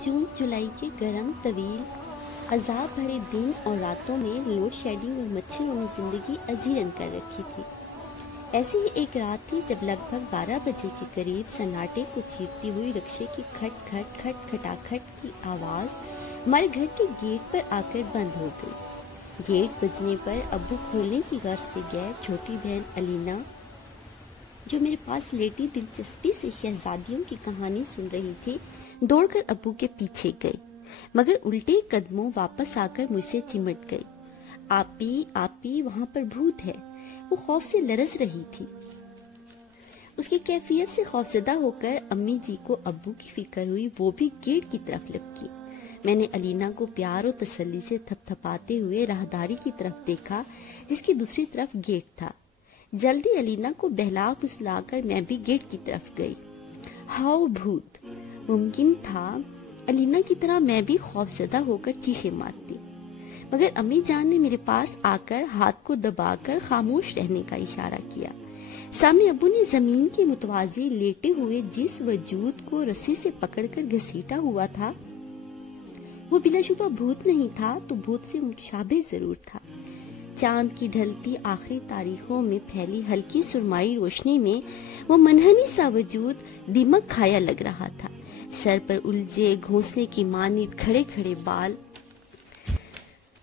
जून जुलाई के गर्म तवील अजाब भरे दिन और रातों में लोड शेडिंग और मच्छरों ने जिंदगी अजीरन कर रखी थी। ऐसी ही एक रात थी जब लगभग 12 बजे के करीब सन्नाटे को चीरती हुई रिक्शे की खट खट खट खटाखट की आवाज हमारे घर के गेट पर आकर बंद हो गई। गेट बजने पर अब्बू खोलने की गर्ज से गए। छोटी बहन अलीना, जो मेरे पास लेटी दिलचस्पी से शहजादियों की कहानी सुन रही थी, दौड़कर अब्बू के पीछे गई, मगर उल्टे कदमों वापस आकर मुझसे चिमट गई। आपी आपी, वहां पर भूत है। वो खौफ से लरस रही थी। उसकी कैफियत से खौफजदा होकर अम्मी जी को अब्बू की फिक्र हुई। वो भी गेट की तरफ लपकी। मैंने अलीना को प्यार और तसल्ली से थपथपाते हुए राहदारी की तरफ देखा, जिसकी दूसरी तरफ गेट था। जल्दी अलीना को बहला फुसलाकर मैं भी गेट की तरफ गई। हाओ भूत! मुमकिन था अलीना की तरह मैं भी खौफजदा होकर चीखें मारती, मगर अम्मी जान ने मेरे पास आकर हाथ को दबाकर खामोश रहने का इशारा किया। सामने अब्बू ने जमीन के मुतवाजी लेटे हुए जिस वजूद को रस्सी से पकड़कर घसीटा हुआ था, वो बिलाशुबा भूत नहीं था तो भूत से मुशाबे जरूर था। चांद की ढलती आखिरी तारीखों में फैली हल्की सुरमाई रोशनी में वो मनहनी सा वजूद दीमक खाया लग रहा था। सर पर उलझे घोंसले की मानित खड़े खड़े बाल,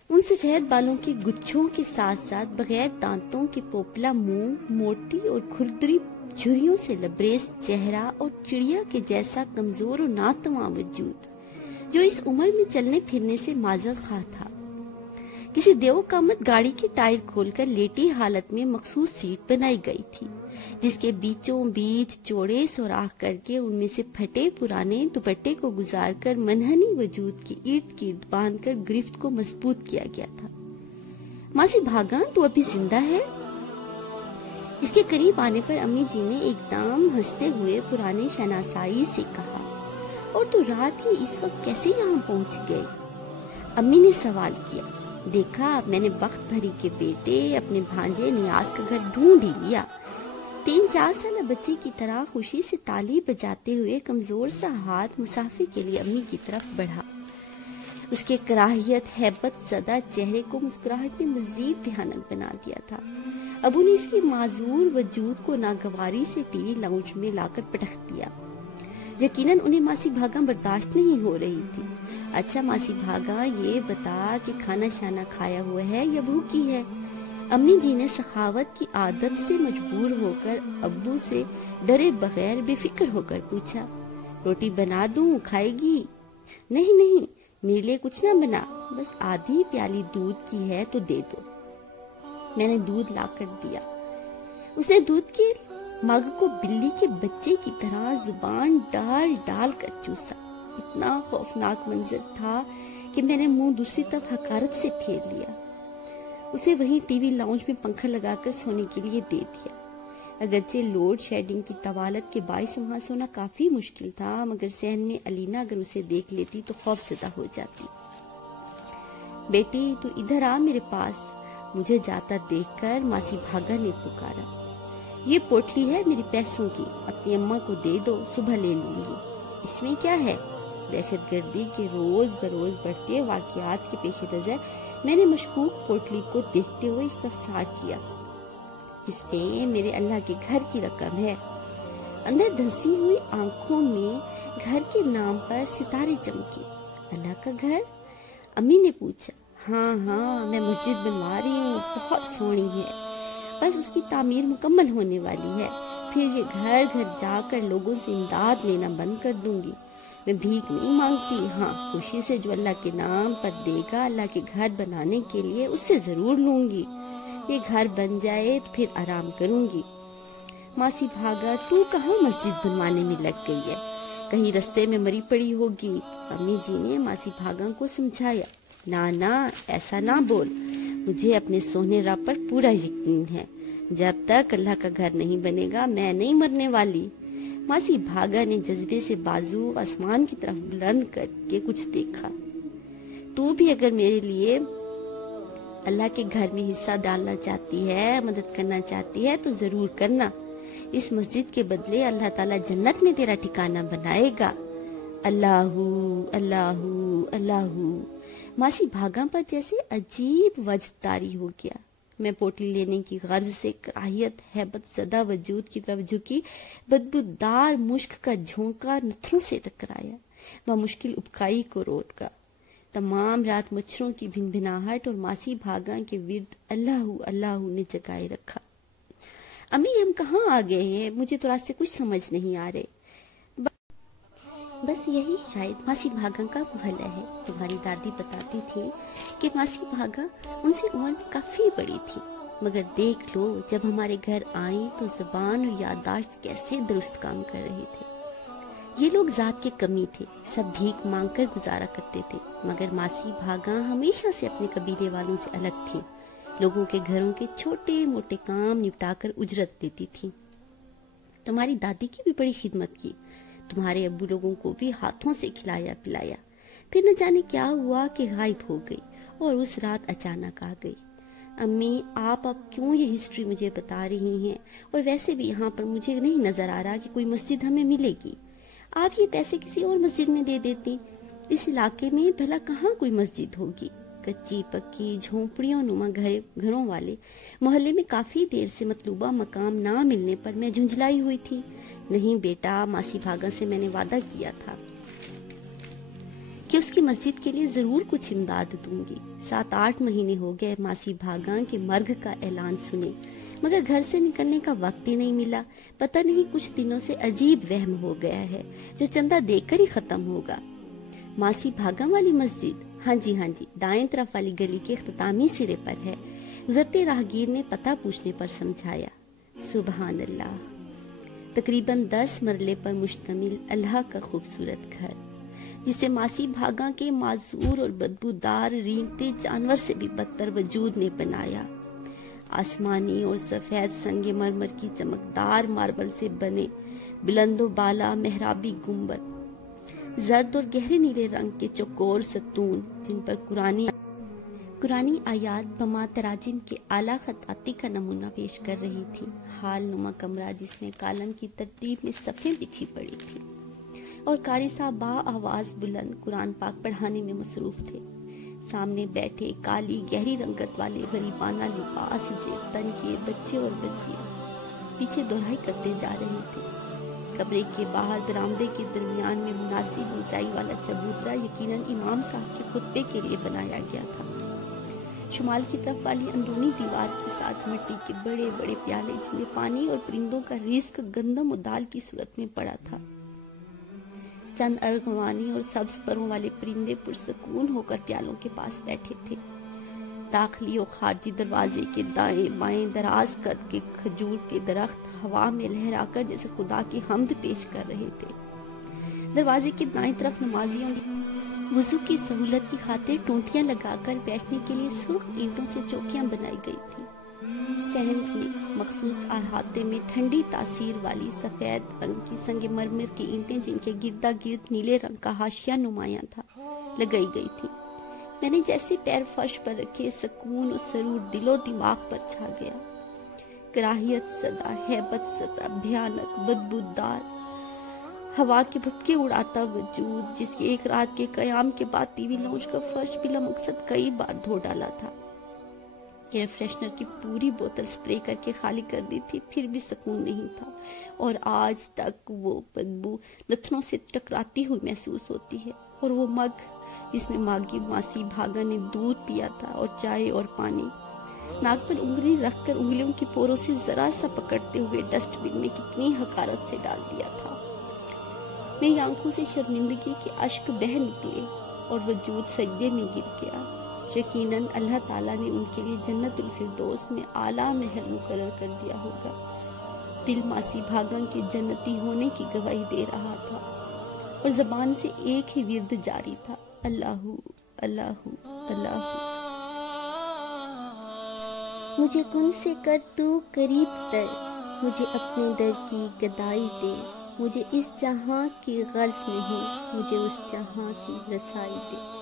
उन सफेद बालों के गुच्छों के साथ साथ बगैर दांतों के पोपला मुंह, मोटी और खुरदरी झुर्रियों से लबरेज चेहरा और चिड़िया के जैसा कमजोर और नातवां वजूद, जो इस उम्र में चलने फिरने से माजल खा था। किसी देवकामत गाड़ी के टायर खोलकर लेटी हालत में मखसूस सीट बनाई गई थी, जिसके बीचों बीच चौड़े सुराख करके उनमें से फटे पुराने दुपट्टे को गुजारकर मनहनी वजूद की इर्द गिर्द बांधकर गिरफ्त को मजबूत किया गया था। मासी भागा, तू अभी जिंदा है? इसके करीब आने पर अम्मी जी ने एकदम हंसते हुए पुरानी शनासाई से कहा, और तू रात ही इस वक्त कैसे यहाँ पहुंच गए? अम्मी ने सवाल किया। देखा, मैंने बख्त भरी के बेटे अपने भांजे नियाज का घर ढूंढ ही लिया। 3-4 साल बच्चे की तरह खुशी से ताली बजाते हुए कमजोर सा हाथ मुसाफिर के लिए अम्मी की तरफ बढ़ा। उसके कराहियत हैबत ज़दा चेहरे को मुस्कुराहट ने मजीद भयानक बना दिया था। अबू ने इसकी माजूर वजूद को नागवारी से टीवी लाउंज में लाकर पटक दिया। यकीनन उन्हें मासी भागा बर्दाश्त नहीं हो रही थी। अच्छा मासी भागा, ये बता कि खाना शाना खाया हुआ है या भूखी है? अम्मी जी ने सखावत की आदत से मजबूर होकर अब्बू से डरे बगैर बेफिक्र होकर पूछा। रोटी बना दूं, खाएगी? नहीं नहीं, मेरे लिए कुछ ना बना, बस आधी प्याली दूध की है तो दे दो। मैंने दूध लाकर दिया। उसने दूध के मग को बिल्ली के बच्चे की तरह जुबान डाल डाल कर चूसा। इतना खौफनाक मंजर था कि मैंने मुंह दूसरी तरफ हकारत से फेर लिया। उसे वहीं टीवी लाउंज में पंखा लगाकर सोने के लिए दे दिया। अगरचे लोड शेडिंग की तवालत के बाइस वहां सोना काफी मुश्किल था, मगर सहन में अलीना अगर उसे देख लेती तो खौफजदा हो जाती। बेटी, तू इधर आ मेरे पास। मुझे जाता देखकर मासी भागा ने पुकारा। ये पोटली है मेरी पैसों की, अपनी अम्मा को दे दो, सुबह ले लूंगी। इसमें क्या है? दहशतगर्दी के रोज बरोज बढ़ते वाकयात के पेश नजर मैंने मशकूक पोटली को देखते हुए इस्तफसार किया। इसमें मेरे अल्लाह के घर की रकम है। अंदर धंसी हुई आंखों में घर के नाम पर सितारे चमके। अल्लाह का घर? अम्मी ने पूछा। हाँ हाँ, मैं मस्जिद बनवा रही हूँ, बहुत सोहनी है, बस उसकी तामीर मुकम्मल होने वाली है। फिर ये घर घर जाकर लोगों से इमदाद लेना बंद कर दूंगी। मैं भीख नहीं मांगती, हाँ, खुशी से जो अल्लाह के नाम पर देगा अल्लाह के घर बनाने के लिए, उससे जरूर लूंगी। ये घर बन जाए तो फिर आराम करूंगी। मासी भागा, तू कहाँ मस्जिद बनवाने में लग गई है? कहीं रास्ते में मरी पड़ी होगी। अम्मी जी ने मासी भागा को समझाया। ना ना, ऐसा ना बोल, मुझे अपने सोने रब पर पूरा यकीन है। जब तक अल्लाह का घर नहीं बनेगा मैं नहीं मरने वाली। मासी भागा ने जज्बे से बाजू आसमान की तरफ बुलंद करके कुछ देखा। तू भी अगर मेरे लिए अल्लाह के घर में हिस्सा डालना चाहती है, मदद करना चाहती है, तो जरूर करना। इस मस्जिद के बदले अल्लाह ताला जन्नत में तेरा ठिकाना बनाएगा। اللہ اللہ اللہ۔ ماسی بھاگا پر جیسے عجیب وجد طاری ہو گیا۔ میں پوٹلی لینے کی غرض سے کراہیت ہیبت زدہ وجود کی طرف جھکی، بدبودار مشک کا جھونکا نتھنوں سے ٹکرایا، بمشکل ابکائی کو روکا۔ تمام رات مچھروں کی بھنبھناہٹ اور ماسی بھاگا کے ورد اللہ اللہ نے جگائے رکھا۔ امی ہم کہاں آ گئے ہیں؟ مجھے تو رات سے کچھ سمجھ نہیں آ رہے۔ بس یہی شاید ماسی بھاگا کا محلہ ہے۔ تمہاری دادی بتاتی تھی کہ ماسی بھاگا ان سے عمر میں کافی بڑی تھی، مگر دیکھ لو جب ہمارے گھر آئیں تو زبان اور یادداشت کیسے درست کام کر رہے تھے۔ یہ لوگ ذات کے کمی تھے، سب بھیک مانگ کر گزارا کرتے تھے، مگر ماسی بھاگا ہمیشہ سے اپنے قبیلے والوں سے الگ تھی، لوگوں کے گھروں کے چھوٹے موٹے کام نپٹا کر اجرت دیتی تھی۔ تمہاری دادی کی بھی بڑی خدمت کی، تمہارے ابو لوگوں کو بھی ہاتھوں سے کھلایا پلایا، پھر نہ جانے کیا ہوا کہ غائب ہو گئی اور اس رات اچانک آ گئی۔ امی آپ اب کیوں یہ ہسٹری مجھے بتا رہی ہیں؟ اور ویسے بھی یہاں پر مجھے نہیں نظر آ رہا کہ کوئی مسجد ہمیں ملے گی، آپ یہ پیسے کسی اور مسجد میں دے دیتی، اس علاقے میں بھلا کہاں کوئی مسجد ہوگی؟ کچی پکی جھونپڑیوں نما گھروں والے محلے میں کافی دیر سے مطلوبہ مقام نہ ملنے پر میں جھنجھلائی ہوئی تھی۔ نہیں بیٹا، ماسی بھاگا سے میں نے وعدہ کیا تھا کہ اس کی مسجد کے لیے ضرور کچھ امداد دوں گی۔ 7-8 مہینے ہو گئے ماسی بھاگا کے مرگ کا اعلان سنے، مگر گھر سے نکلنے کا وقت ہی نہیں ملا۔ پتہ نہیں کچھ دنوں سے عجیب وہم ہو گیا ہے جو چندہ دے کر ہی ختم ہوگا۔ ماسی بھاگا والی مسجد؟ ہاں جی دائیں طرف والی گلی کے اختتامی سرے پر ہے، گزرتے راہگیر نے پتہ پوچھنے پر سمجھایا۔ سبحان اللہ، تقریباً 10 مرلے پر مشتمل اللہ کا خوبصورت گھر، جسے ماسی بھاگا کے معذور اور بدبودار رینگتے جانور سے بھی بدتر وجود نے بنایا۔ آسمانی اور سفید سنگ مرمر کی چمکدار ماربل سے بنے بلند و بالا محرابی گنبد، زرد اور گہرے نیلے رنگ کے چوکور ستون جن پر قرآنی آیات بما تراجم کے اعلیٰ خطاطی کا نمونہ پیش کر رہی تھی، حال نما کمرہ جس میں کالم کی ترتیب میں صفیں بچھی پڑی تھی اور قاری صاحب با آواز بلند قرآن پاک پڑھانے میں مصروف تھے۔ سامنے بیٹھے کالی گہری رنگت والے غریبانہ لباس جیب تن کے بچے اور بچیاں پیچھے دہرائی کرتے جا رہے تھے۔ کمرے کے باہر برآمدے کے درمیان میں مناسب اونچائی والا چبوترا یقیناً امام صاحب کے خطبے کے لیے بنایا گیا تھا۔ شمال کی طرف والی اندرونی دیوار کے ساتھ مٹی کے بڑے بڑے پیالے جن میں پانی اور پرندوں کا رزق گندم و دال کی صورت میں پڑا تھا۔ چند ارغوانی اور سبز پروں والے پرندے پرسکون ہو کر پیالوں کے پاس بیٹھے تھے۔ داخلی اور خارجی دروازے کے دائیں بائیں دراز قد کے کھجور کے درخت ہوا میں لہرا کر جیسے خدا کی حمد پیش کر رہے تھے۔ دروازے کی دائیں طرف نمازیوں وضو کی سہولت کی خاطر ٹونٹیاں لگا کر بیٹھنے کے لیے سرخ اینٹوں سے چوکیاں بنائی گئی تھی۔ صحن میں مخصوص احاطے میں ٹھنڈی تاثیر والی سفید رنگ کی سنگ مرمر کی اینٹیں جن کے گردا گرد نیلے رنگ کا حاشیہ نمایاں تھا لگائی گئی تھی۔ میں نے جیسے پیر فرش پر رکھے سکون و سرور دل و دماغ پر چھا گیا۔ کراہیت زدہ ہیبت زدہ بھیانک بدبودار ہوا کے بھپکے اڑاتا وجود جس کی ایک رات کے قیام کے بعد ٹی وی لاؤنج کا فرش بلا مقصد کئی بار دھو ڈالا تھا۔ ایئر فریشنر کی پوری بوتل سپرے کر کے خالی کر دی تھی، پھر بھی سکون نہیں تھا، اور آج تک وہ بدبو نتنوں سے ٹکراتی ہوئی محسوس ہوتی ہے۔ اور وہ مگ جس میں ماگی ماسی بھاگا نے دودھ پیا تھا اور چائے اور پانی، ناک پر انگلی رکھ کر انگلیوں کی پوروں سے ذرا سا پکڑتے ہوئے ڈسٹ بن میں کتنی حقارت سے ڈال دیا تھا۔ میری آنکھوں سے شرمندگی کے اشک بہہ نکلے اور وجود سجدے میں گر گیا۔ یقیناً اللہ تعالیٰ نے ان کے لیے جنت الفردوس میں اعلیٰ محل مقرر کر دیا ہوگا۔ دل ماسی بھاگا کے جنتی ہونے کی گواہی دے رہا تھا اور زبان سے ایک ہی ورد جاری تھا، اللہ اللہ اللہ۔ مجھے کن سے کر تو قریب تر، مجھے اپنے در کی گدائی دے، مجھے اس جہاں کی غرض نہیں، مجھے اس جہاں کی رسائی دے۔